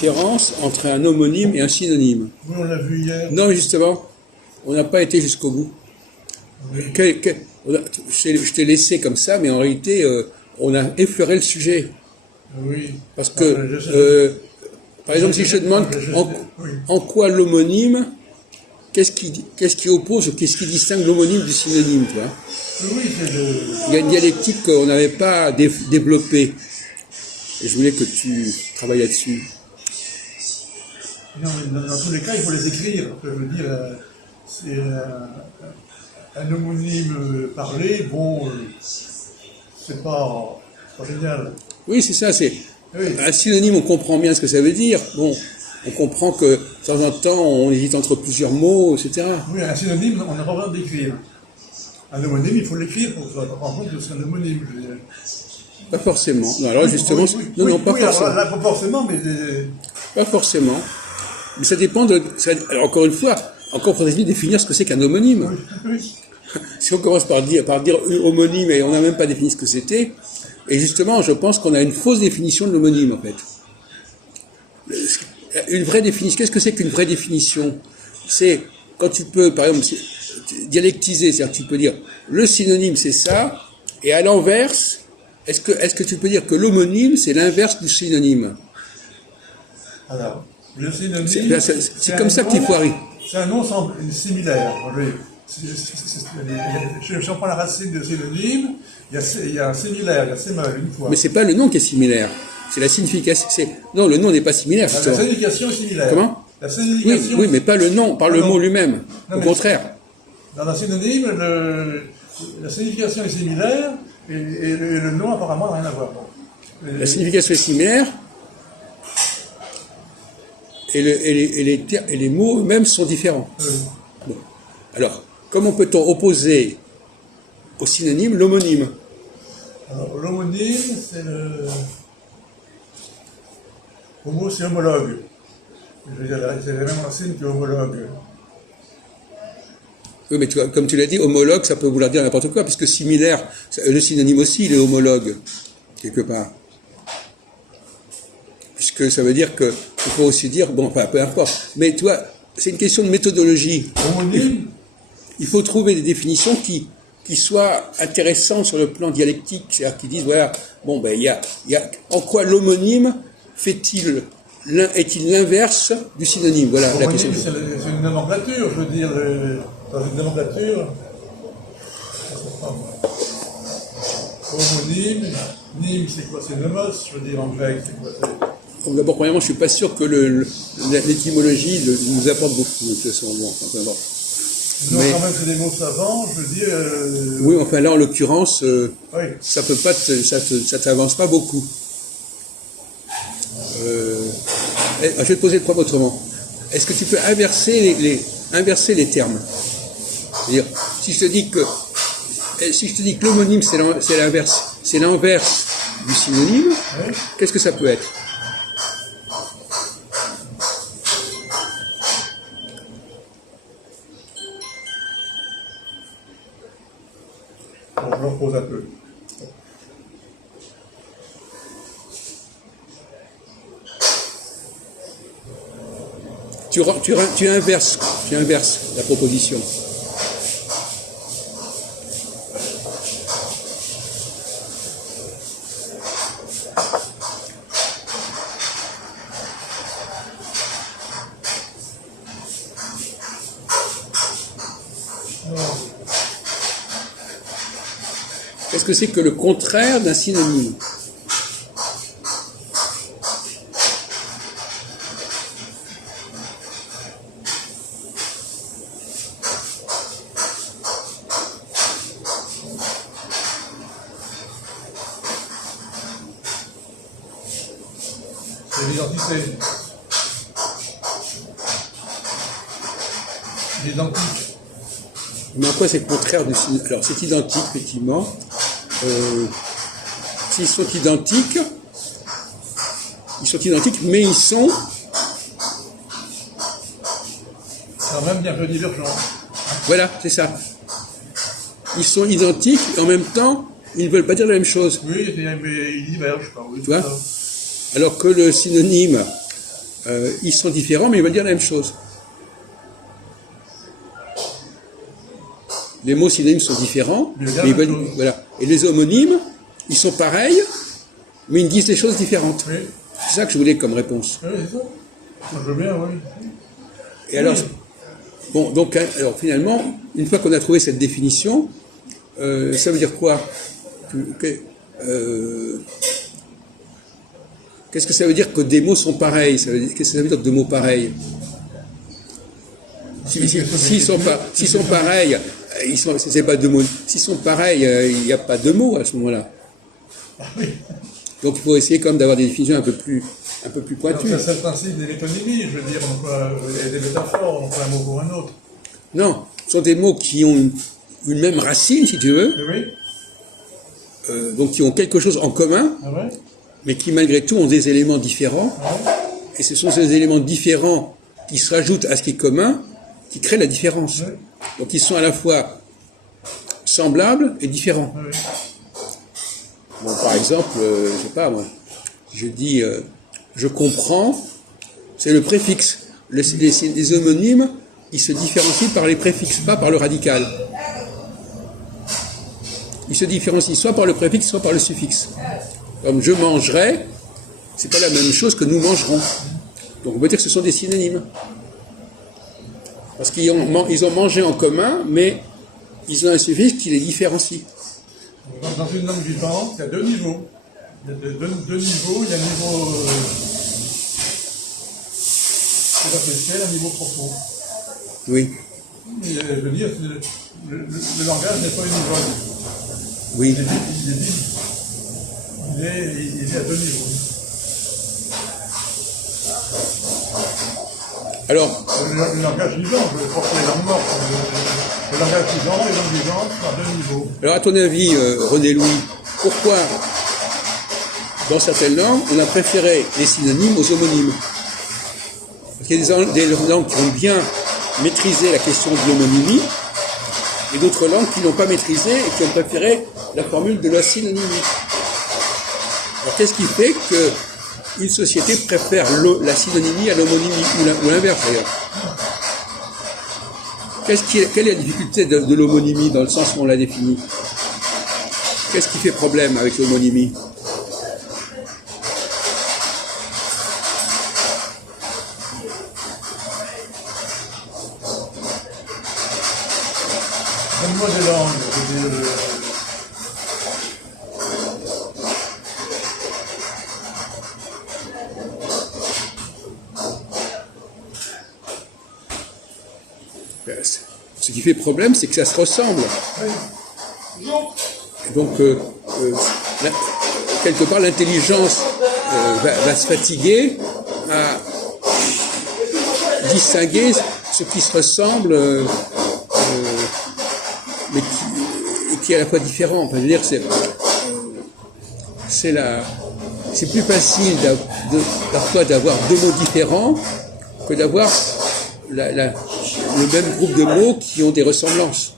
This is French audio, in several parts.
différence entre un homonyme et un synonyme. Oui, on l'a vu hier. Non, justement, on n'a pas été jusqu'au bout. Oui. Je t'ai laissé comme ça, mais en réalité, on a effleuré le sujet. Oui. Parce que, par exemple, si je te demande en quoi l'homonyme, qu'est-ce qui oppose ou qu'est-ce qui distingue l'homonyme du synonyme, tu vois? Oui, c'est le... Il y a une dialectique qu'on n'avait pas développée. Et je voulais que tu travailles là-dessus. Non, mais dans tous les cas, il faut les écrire. Je veux dire, c'est un homonyme parlé, bon, c'est pas génial. Oui, c'est ça, c'est... Oui. Un synonyme, on comprend bien ce que ça veut dire. Bon, on comprend que, de temps en temps, on hésite entre plusieurs mots, etc. Oui, un synonyme, on n'a pas besoin d'écrire. Un homonyme, il faut l'écrire pour se rendre compte que c'est un homonyme, je veux dire. Pas forcément. Non, alors justement, non, pas forcément. Alors, là, pas forcément, mais... Pas forcément. Mais ça dépend de... Alors, encore une fois, encore faudrait-il définir ce que c'est qu'un homonyme. Oui, oui. Si on commence par dire homonyme et on n'a même pas défini ce que c'était, et justement, je pense qu'on a une fausse définition de l'homonyme, en fait. Une vraie définition, qu'est-ce que c'est qu'une vraie définition? C'est quand tu peux, par exemple, dialectiser, c'est-à-dire que tu peux dire le synonyme c'est ça, et à l'inverse, est-ce que tu peux dire que l'homonyme c'est l'inverse du synonyme? Alors, le synonyme... C'est comme ça qu'il faut arriver. C'est un nom similaire. Si on prend la racine de synonyme, il y a un similaire, il y a sémal, une fois. Mais c'est pas le nom qui est similaire, c'est la signification. Non, le nom n'est pas similaire. La signification est similaire. Comment? La signification... Oui, mais pas le nom, par le mot lui-même. Au contraire. Dans un synonyme, la signification est similaire et le nom apparemment n'a rien à voir. La signification est similaire et les mots eux-mêmes sont différents. Bon. Alors, comment peut-on opposer au synonyme l'homonyme? Alors, l'homonyme, c'est le... Homo, c'est homologue. Je veux dire, c'est la même racine que homologue. Oui, mais comme tu l'as dit, homologue, ça peut vouloir dire n'importe quoi, puisque similaire, le synonyme aussi, il est homologue, quelque part. Puisque ça veut dire que, il faut aussi dire, bon, enfin, peu importe. Mais tu vois, c'est une question de méthodologie. Homonyme? Il faut trouver des définitions qui soient intéressantes sur le plan dialectique, c'est-à-dire qui disent, voilà, bon, ben, il y a, en quoi l'homonyme est-il l'inverse du synonyme? Voilà la question. C'est une nomenclature, je veux dire, dans une nomenclature. Homonyme, nîmes, c'est quoi? C'est nomos, je veux dire, en grec, c'est quoi? D'abord, premièrement, je suis pas sûr que l'étymologie nous apporte beaucoup, de toute façon. Bon, enfin, bon. Non, quand même, c'est des mots savants, je veux dire... Oui, enfin là, en l'occurrence, oui. Ça peut pas, ça t'avance pas beaucoup. Je vais te poser le problème autrement. Est-ce que tu peux inverser les termes? C'est-à-dire, si je te dis que l'homonyme c'est l'inverse du synonyme, oui. Qu'est-ce que ça peut être? Bon, je repose un peu. Tu inverses la proposition. Qu'est-ce que c'est que le contraire d'un synonyme? C'est l'identité. L'identique. Mais en quoi c'est le contraire du synonyme? Alors c'est identique, effectivement. S'ils sont identiques, mais ils sont... Quand même bien peu divergents. Voilà, c'est ça. Ils sont identiques et en même temps, ils ne veulent pas dire la même chose. Oui, mais ils divergent. Oui, tu vois? Alors que le synonyme, ils sont différents, mais ils veulent dire la même chose. Les mots synonymes sont différents, mais ils veulent, voilà. Et les homonymes, ils sont pareils, mais ils disent des choses différentes. Oui. C'est ça que je voulais comme réponse. Oui, c'est ça. Je veux bien, oui. Et alors, bon, donc, alors finalement, une fois qu'on a trouvé cette définition, ça veut dire quoi? Qu'est-ce que ça veut dire que des mots sont pareils? Qu'est-ce que ça veut dire que des mots pareils? S'ils sont pareils, c'est pas deux mots. S'ils sont pareils, il n'y a pas de mots à ce moment-là. Ah oui. Donc il faut essayer quand même d'avoir des définitions un peu plus pointues. C'est le principe des métonymies, je veux dire, on peut, des métaphores, on peut un mot pour un autre. Non, ce sont des mots qui ont une même racine, si tu veux, Oui. donc qui ont quelque chose en commun, Ah ouais. mais qui malgré tout ont des éléments différents. Ah ouais. Et ce sont ces éléments différents qui se rajoutent à ce qui est commun, qui créent la différence. Oui. Donc ils sont à la fois semblables et différents. Ah oui. Bon, par exemple, je sais pas moi, je dis je comprends, c'est le préfixe. Les homonymes, ils se différencient par les préfixes, pas par le radical. Ils se différencient soit par le préfixe, soit par le suffixe. Comme je mangerai, c'est pas la même chose que nous mangerons. Donc on peut dire que ce sont des synonymes. Parce qu'ils ont mangé en commun, mais ils ont un suffixe qui les différencie. Dans une langue vivante, il y a deux niveaux. Il y a deux niveaux. Il y a un niveau superficiel, un niveau profond. Oui. Et, je veux dire, le langage n'est pas univore. Oui. Il est à deux niveaux. Alors, Le langage vivant, je ne veux pas parler langue morte. Le langage vivant, les langues vivantes, à deux niveaux. alors à ton avis, René Louis, pourquoi dans certaines langues, on a préféré les synonymes aux homonymes? Parce qu'il y a des langues qui ont bien maîtrisé la question de l'homonymie, et d'autres langues qui n'ont pas maîtrisé et qui ont préféré la formule de la synonymie. Alors qu'est-ce qui fait qu'une société préfère la synonymie à l'homonymie, ou l'inverse d'ailleurs? Quelle est la difficulté de l'homonymie dans le sens où on l'a définie? Qu'est-ce qui fait problème avec l'homonymie? Donne-moi des langues. Ce qui fait problème, c'est que ça se ressemble. Et donc, quelque part, l'intelligence va se fatiguer à distinguer ce qui se ressemble, mais qui est à la fois différent. Enfin, je veux dire, c'est plus facile parfois d'avoir deux mots différents que d'avoir le même groupe de mots qui ont des ressemblances.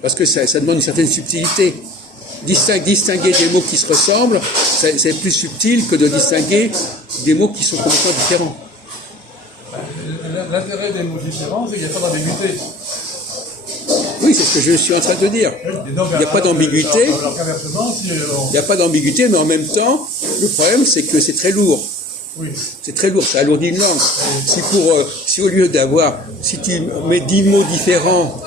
Parce que ça demande une certaine subtilité. Distinguer des mots qui se ressemblent, c'est plus subtil que de distinguer des mots qui sont complètement différents. L'intérêt des mots différents, c'est qu'il n'y a pas d'ambiguïté. Oui, c'est ce que je suis en train de dire. Il n'y a pas d'ambiguïté. Il n'y a pas d'ambiguïté, mais en même temps, le problème, c'est que c'est très lourd. Oui. C'est très lourd, ça alourdit une langue. Si au lieu si tu mets 10 mots différents,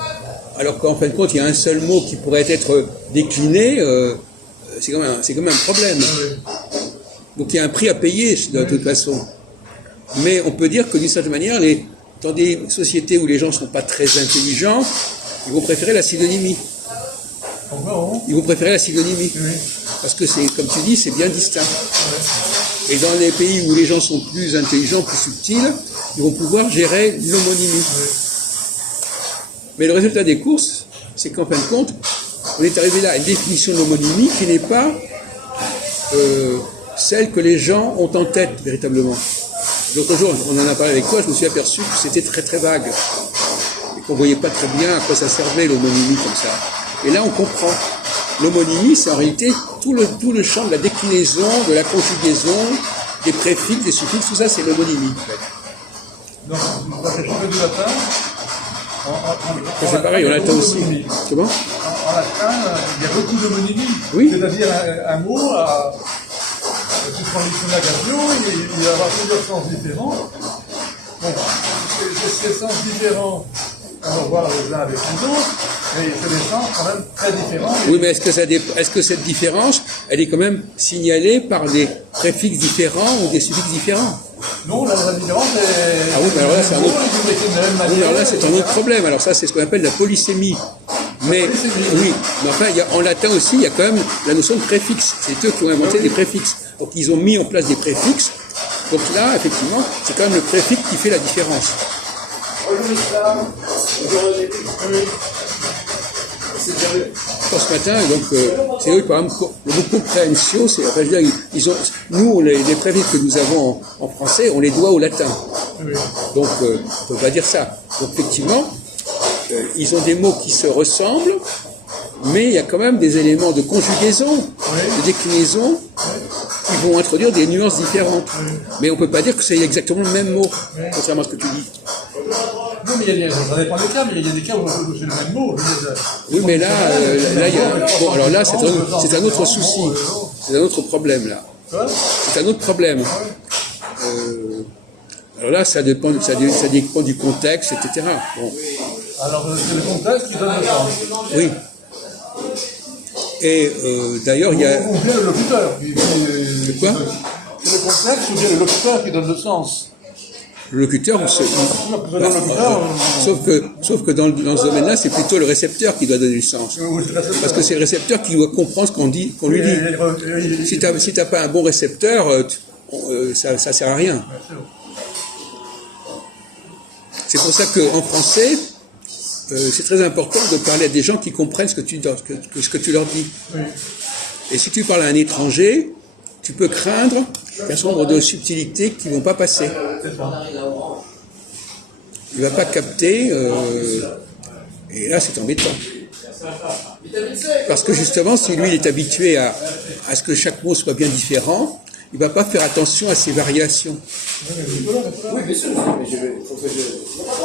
alors qu'en fin de compte, il y a un seul mot qui pourrait être décliné, c'est quand même un problème. Donc il y a un prix à payer, de toute façon. Mais on peut dire que d'une certaine manière, dans des sociétés où les gens ne sont pas très intelligents, ils vont préférer la synonymie. Ils vont préférer la synonymie. Oui. Parce que comme tu dis, c'est bien distinct. Et dans les pays où les gens sont plus intelligents, plus subtils, ils vont pouvoir gérer l'homonymie. Oui. Mais le résultat des courses, c'est qu'en fin de compte, on est arrivé là à une définition de l'homonymie qui n'est pas celle que les gens ont en tête, véritablement. L'autre jour, on en a parlé avec toi, je me suis aperçu que c'était très très vague. Et qu'on ne voyait pas très bien à quoi ça servait l'homonymie comme ça. Et là, on comprend. l'homonymie, c'est en réalité tout le champ de la déclinaison, de la conjugaison, des préfixes, des suffixes, tout ça, c'est l'homonymie. En fait. Donc, dans les chiffres du latin, C'est pareil, on latin aussi. Comment? En latin, il y a beaucoup d'homonymies. Oui. C'est-à-dire un mot, si tu prends le dictionnaire Gabio, il va avoir plusieurs sens différents. Bon, ces sens différents, on va voir les uns avec les autres, mais c'est des sens quand même très différents. Oui, mais est-ce que cette différence, elle est quand même signalée par des préfixes différents ou des suffixes différents? Non, la différence est... Ah oui, mais alors là, c'est un autre... Oui, Oui, alors là, c'est un autre problème. Alors ça, c'est ce qu'on appelle la polysémie. Mais, oui, mais enfin, en latin aussi, il y a quand même la notion de préfixe. C'est eux qui ont inventé des préfixes. Donc, ils ont mis en place des préfixes. Donc là, effectivement, c'est quand même le préfixe qui fait la différence. Ce matin, donc, c'est eux, par exemple, le mot compréhension, c'est, enfin, je veux dire, nous, les préfixes que nous avons en français, on les doit au latin. Donc, on ne peut pas dire ça. Donc, effectivement, ils ont des mots qui se ressemblent, mais il y a quand même des éléments de conjugaison, de déclinaison, qui vont introduire des nuances différentes. Mais on ne peut pas dire que c'est exactement le même mot, contrairement à ce que tu dis. Non, mais ça dépend des cas, mais il y a des cas où c'est le même mot. Oui, mais là, il y a... Bon, alors là, c'est un autre souci. C'est un autre problème, là. C'est un autre problème. Alors là, ça dépend du contexte, etc. Bon. Alors, c'est le contexte qui donne le sens. Oui. Et d'ailleurs, il y a... Ou bien le locuteur. Quoi? C'est le contexte ou bien le locuteur qui donne le sens. Le locuteur, sauf que dans ce domaine-là, c'est plutôt le récepteur qui doit donner le sens. Parce que c'est le récepteur qui doit comprendre ce qu'on dit, qu'on lui dit. Si t'as pas un bon récepteur, ça sert à rien. C'est pour ça qu'en français, c'est très important de parler à des gens qui comprennent ce que tu leur dis. Et si tu parles à un étranger, tu peux craindre qu'il y ait un certain nombre de subtilités qui ne vont pas passer. Il ne va pas capter, et là c'est embêtant. Parce que justement, si lui il est habitué à ce que chaque mot soit bien différent, il ne va pas faire attention à ces variations. Oui, bien sûr, mais faut que je...